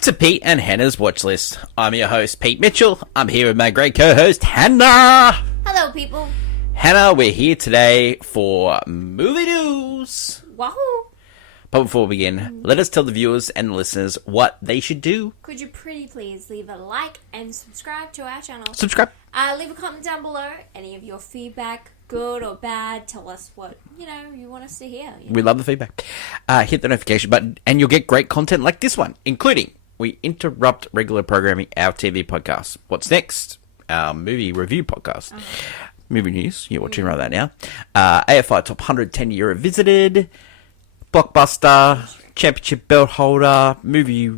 to Pete and Hannah's Watch List. I'm your host, Pete Mitchell. I'm here with my great co-host, Hannah. Hello, people. Hannah, we're here today for movie news. Wahoo! But before we begin, let us tell the viewers and the listeners what they should do. Could you pretty please leave a like and subscribe to our channel? Subscribe. Leave a comment down below. Any of your feedback, good or bad, tell us what, you want us to hear. We love the feedback. Hit the notification button and you'll get great content like this one, including we interrupt regular programming, our TV podcast. What's next? Our movie review podcast. Movie news. You're watching right now. AFI Top 100 10-year visited. Blockbuster, championship belt holder, movie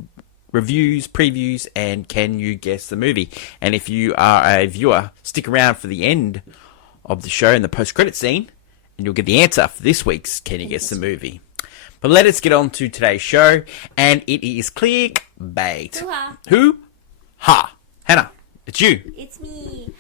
reviews, previews, and can you guess the movie? And if you are a viewer, stick around for the end of the show and the post-credit scene, and you'll get the answer for this week's Can You Guess the Movie? But let us get on to today's show, and it is clickbait. Hoo-ha. Who-ha. Hannah, it's you. It's me.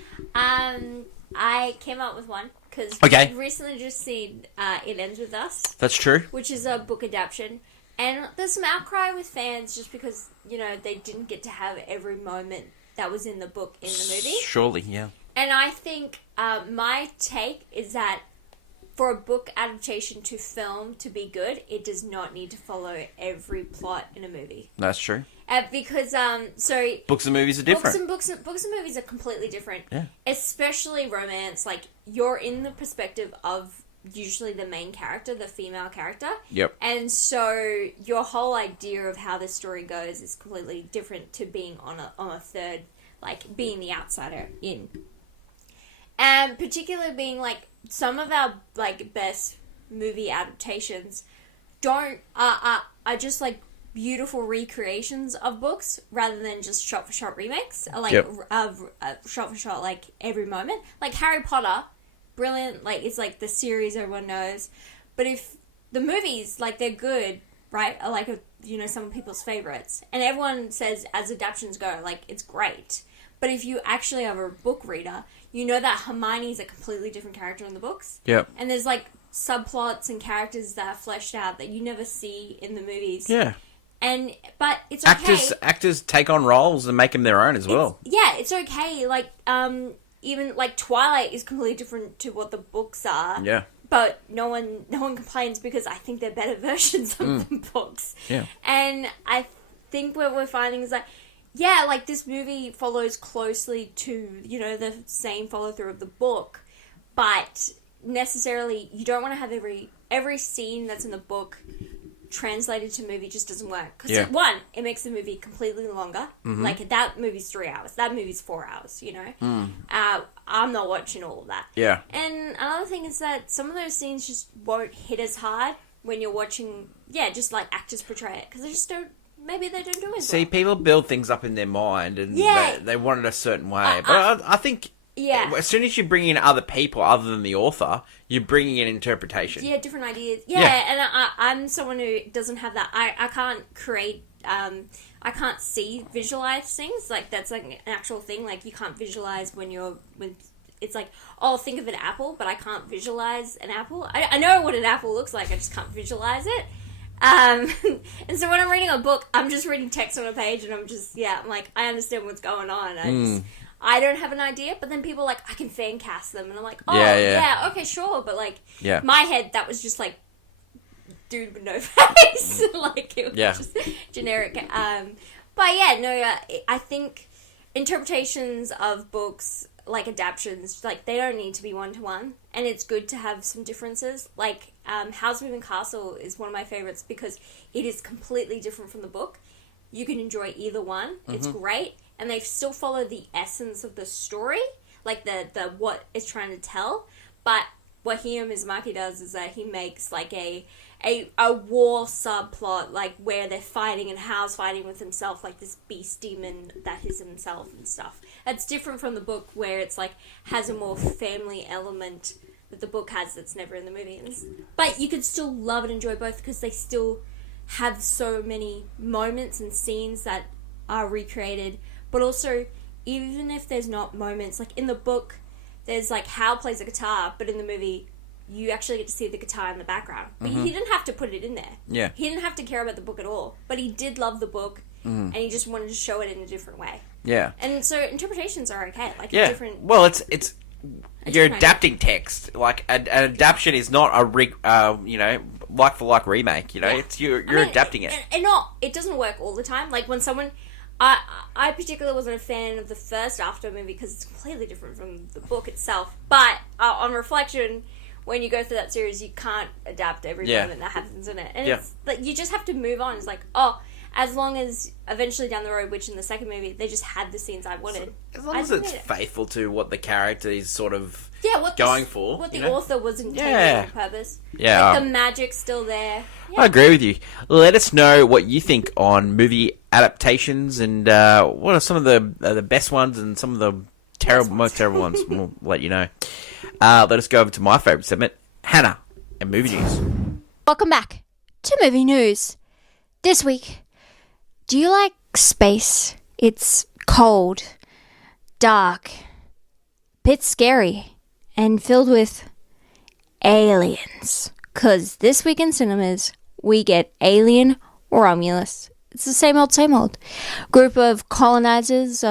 I came up with one because Okay. we recently just seen It Ends With Us, That's true. which is a book adaptation. And there's some outcry with fans just because, they didn't get to have every moment that was in the book in the movie. Surely, yeah. And I think my take is that for a book adaptation to film to be good, it does not need to follow every plot in a movie. That's true. Because, Books and movies are different. Books and movies are completely different. Yeah. Especially romance. Like, you're in the perspective of usually the main character, the female character. Yep. And so your whole idea of how this story goes is completely different to being on a third, like, being the outsider in. And particularly being, like, some of our, like, best movie adaptations are just, like, beautiful recreations of books rather than just shot-for-shot remakes. Like, shot-for-shot, like, every moment. Like, Harry Potter, brilliant. Like, it's, like, the series everyone knows. But if the movies, like, they're good, right, are, like, some of people's favorites. And everyone says, as adaptations go, like, it's great. But if you actually are a book reader, you know that Hermione is a completely different character in the books. Yep. And there's, like, subplots and characters that are fleshed out that you never see in the movies. Yeah. But it's okay. Actors take on roles and make them their own as well. It's okay. Like, even, like, Twilight is completely different to what the books are. Yeah. But no one complains because I think they're better versions of the books. Yeah. And I think what we're finding is that, yeah, like, this movie follows closely to, the same follow-through of the book, but necessarily you don't want to have every scene that's in the book translated to movie just doesn't work. Because, one, it makes the movie completely longer. Mm-hmm. Like, that movie's 3 hours. That movie's 4 hours, I'm not watching all of that. Yeah. And another thing is that some of those scenes just won't hit as hard when you're watching, just, like, actors portray it. Because they just don't... Maybe they don't do it. See, people build things up in their mind and they want it a certain way. But I think as soon as you bring in other people other than the author, you're bringing in interpretation. Yeah, different ideas. Yeah. And I'm someone who doesn't have that. I can't create... I can't visualize things. Like, that's like an actual thing. Like, you can't visualize when it's like, oh, think of an apple, but I can't visualize an apple. I know what an apple looks like, I just can't visualize it. And so when I'm reading a book, I'm just reading text on a page and I'm like, I understand what's going on. I don't have an idea, but then people are like, I can fan cast them. And I'm like, okay, sure. But like, my head, that was just like, dude with no face. Like, it was just generic. But yeah, no, I think interpretations of books, like adaptions, like, they don't need to be one-to-one, and it's good to have some differences. Like, Howl's Moving Castle is one of my favorites because it is completely different from the book. You can enjoy either one. Mm-hmm. It's great, and they still follow the essence of the story, like the what it's trying to tell. But what Hayao Mizumaki does is that he makes like a war subplot, like, where they're fighting and Hal's fighting with himself, like this beast demon that is himself and stuff. That's different from the book, where it's like has a more family element that the book has that's never in the movie. But you could still love and enjoy both because they still have so many moments and scenes that are recreated. But also, even if there's not moments, like in the book, there's like Hal plays a guitar, but in the movie, you actually get to see the guitar in the background. But he didn't have to put it in there. Yeah. He didn't have to care about the book at all. But he did love the book. and he just wanted to show it in a different way. Yeah. And so interpretations are okay. Like Yeah. different. Well, it's you're different adapting text. Like an adaptation is not a like for like remake. You know, Yeah. it's you're I mean, adapting it. And it doesn't work all the time. Like when someone, I particularly wasn't a fan of the first After movie because it's completely different from the book itself. But on reflection, when you go through that series, you can't adapt every moment that happens in it, and it's like you just have to move on. It's like, as long as eventually down the road, which in the second movie they just had the scenes I wanted. As long as it's faithful to what the character is sort of what going for, what the author was intending on purpose. Yeah, like the magic's still there. Yeah. I agree with you. Let us know what you think on movie adaptations, and what are some of the best ones and some of the most terrible ones. We'll let you know. Let us go over to my favourite segment, Hannah and Movie News. Welcome back to Movie News. This week, do you like space? It's cold, dark, bit scary, and filled with aliens. 'Cause this week in cinemas, we get Alien Romulus. It's the same old. Group of colonizers,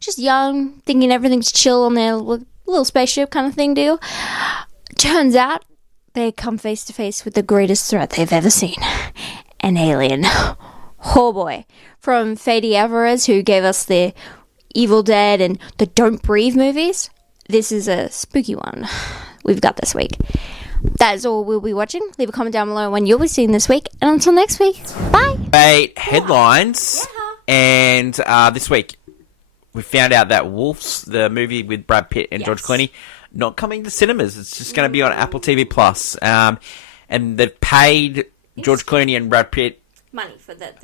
just young, thinking everything's chill on their little spaceship kind of thing deal. Turns out, they come face to face with the greatest threat they've ever seen. An alien. Oh boy. From Fede Alvarez, who gave us the Evil Dead and the Don't Breathe movies, this is a spooky one we've got this week. That is all we'll be watching. Leave a comment down below when you'll be seeing this week. And until next week, bye. 8 headlines. And this week, we found out that Wolves, the movie with Brad Pitt and George Clooney, not coming to cinemas. It's just going to be on Apple TV Plus. And they've paid George Clooney and Brad Pitt money for that.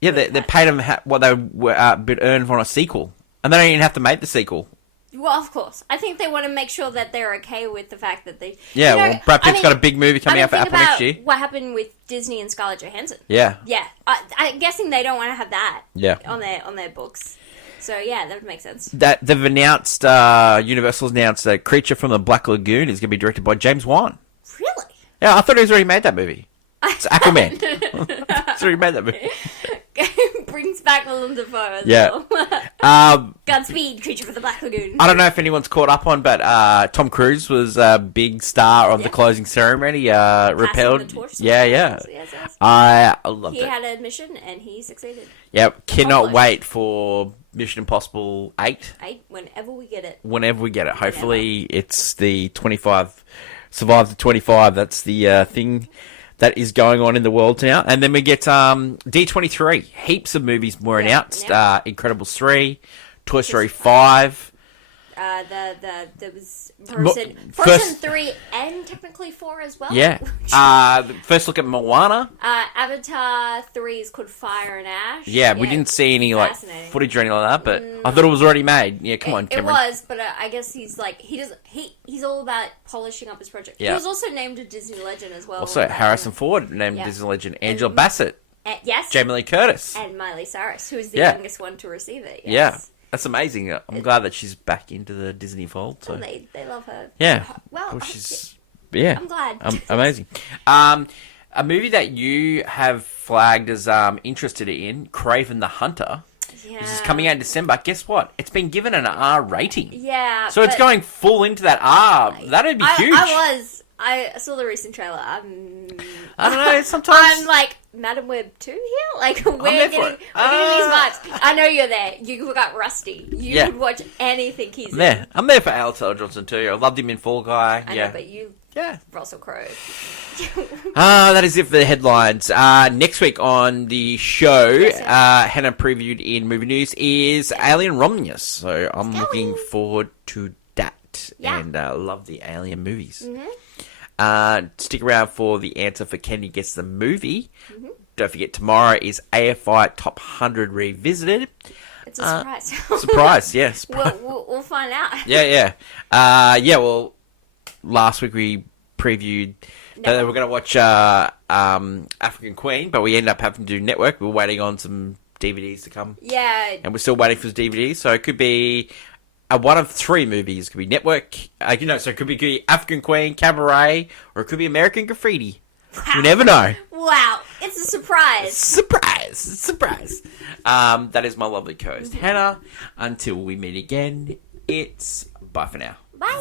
They paid them what they would earn on a sequel. And they don't even have to make the sequel. Well, of course. I think they want to make sure that they're okay with the fact that they... Yeah, well, Brad Pitt's got a big movie coming out for Apple next year. What happened with Disney and Scarlett Johansson. Yeah. Yeah. I'm guessing they don't want to have that on their books. So, yeah, that would make sense. That they've announced, Universal's announced that Creature from the Black Lagoon is going to be directed by James Wan. Really? Yeah, I thought he's already made that movie. It's Aquaman. He's already made that movie. Brings back Willem Dafoe as well. Godspeed, Creature from the Black Lagoon. I don't know if anyone's caught up on, but Tom Cruise was a big star of the closing ceremony. Repelled. Yes. I loved it. He had a mission and he succeeded. Yep. Cannot wait for Mission Impossible 8. Whenever we get it. Hopefully it's the 25. Survive the 25. That's the thing that is going on in the world now. And then we get D23. Heaps of movies were announced. Incredibles 3, Toy Story 5. There was Frozen 3 and technically 4 as well. Yeah. First look at Moana. Avatar 3 is called Fire and Ash. Yeah, we didn't see any footage or anything like that, but I thought it was already made. Yeah, come on, Cameron. It was, but I guess he's he's all about polishing up his project. Yeah. He was also named a Disney legend as well. Also, Harrison Ford named Disney legend. Angela Bassett. Yes. Jamie Lee Curtis. And Miley Cyrus, who is the youngest one to receive it. Yes. Yeah. That's amazing. I'm glad that she's back into the Disney fold. So. They love her. Yeah. Well, she's... I'm glad. Amazing. A movie that you have flagged as interested in, Kraven the Hunter. Yeah. This is coming out in December. Guess what? It's been given an R rating. Yeah. So it's going full into that R. That'd be huge. I saw the recent trailer. I don't know. Sometimes I'm like Madam Web 2 here. Like we're getting these vibes. I know you're there. You got Rusty. You would watch anything he's in. I'm there for Al Johnson too. I loved him in Fall Guy. I know, but you. Yeah. Russell Crowe. That is it for the headlines. Next week on the show, Hannah previewed in Movie News is Alien Romulus. So I'm looking forward to that. Yeah. And love the Alien movies. Mm-hmm. Stick around for the answer for Kenny Gets the Movie. Mm-hmm. Don't forget, tomorrow is AFI Top 100 Revisited. It's a surprise. Surprise, yes. We'll find out. Yeah. Well, last week we previewed that we're going to watch African Queen, but we ended up having to do Network. We were waiting on some DVDs to come. Yeah. And we're still waiting for the DVDs, so it could be... one of 3 movies. It could be Network, so it could be African Queen, Cabaret, or it could be American Graffiti. Wow. You never know. Wow. It's a surprise. Surprise. That is my lovely co-host, Hannah. Until we meet again, it's bye for now. Bye.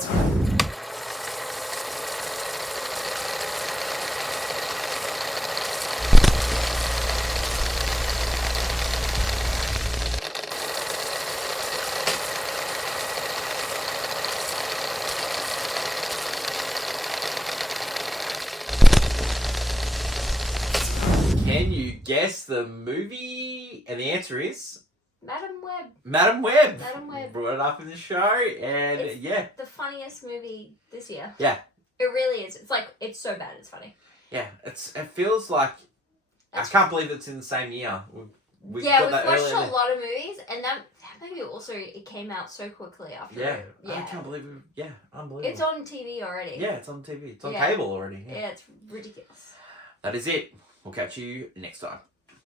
Can you guess the movie? And the answer is Madam Web. Madam Web. Madam Web. Brought it up in the show, and It's the funniest movie this year. Yeah. It really is. It's like, it's so bad, it's funny. Yeah, it feels like I can't believe it's in the same year. We've watched a lot of movies, and that movie also, it came out so quickly after. Yeah, I can't believe unbelievable. It's on TV already. Yeah, it's on TV. It's on cable already. Yeah, it's ridiculous. That is it. We'll catch you next time.